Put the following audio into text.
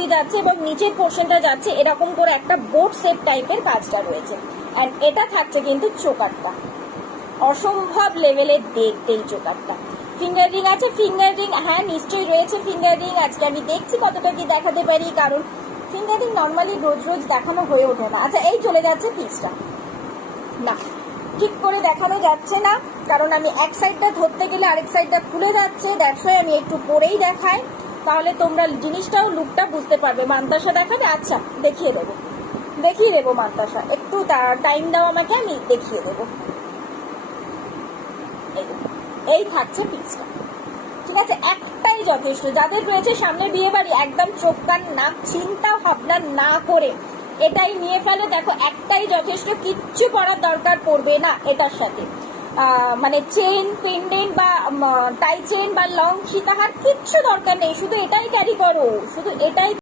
অব্দি যাচ্ছে এবং নিচের পোর্শনটা যাচ্ছে এরকম করে একটা বোট সেপ টাইপের কাজটা রয়েছে। আর এটা থাকছে কিন্তু চোকারটা, অসম্ভব লেভেলের দেখতে এই চোকারটা। ফিঙ্গার রিং আছে, ফিঙ্গার রিং হ্যাঁ নিশ্চয়ই রয়েছে ফিঙ্গার রিং। আজকে আমি দেখছি কতটা কি দেখাতে পারি, কারণ ফিঙ্গার রিং নর্মালি রোজ রোজ দেখানো হয়ে ওঠে না। আচ্ছা এই চলে যাচ্ছে পিসটা, না ঠিক করে দেখানো যাচ্ছে না, কারণ আমি এক সাইডটা ধরতে গেলে আরেক সাইডটা খুলে যাচ্ছে, দ্যাটস ওয়াই আমি একটু পরেই দেখাই, তাহলে তোমরা জিনিসটাও লুকটা বুঝতে পারবে। মান্তাসা দেখাবে? আচ্ছা দেখিয়ে দেবো মান্তাসা, একটু টাইম দাও আমাকে, আমি দেখিয়ে দেবো। এই থাকছে পিসটা, ঠিক আছে? একটাই যথেষ্ট। যাদের রয়েছে সামনে বিয়ে বাড়ি, একদম চোখ কান নাক চিন্তা ভাবনা না করে এটাই নিয়ে ফেলো। দেখো একটাই যথেষ্ট, কিচ্ছু পরার দরকার পড়বে না এটার সাথে। মানে চেন পেন্ডেন্ট বা টাই চেন বা লং সীতাহার কিচ্ছু দরকার নেই, শুধু এটাই ক্যারি করো, শুধু এটাই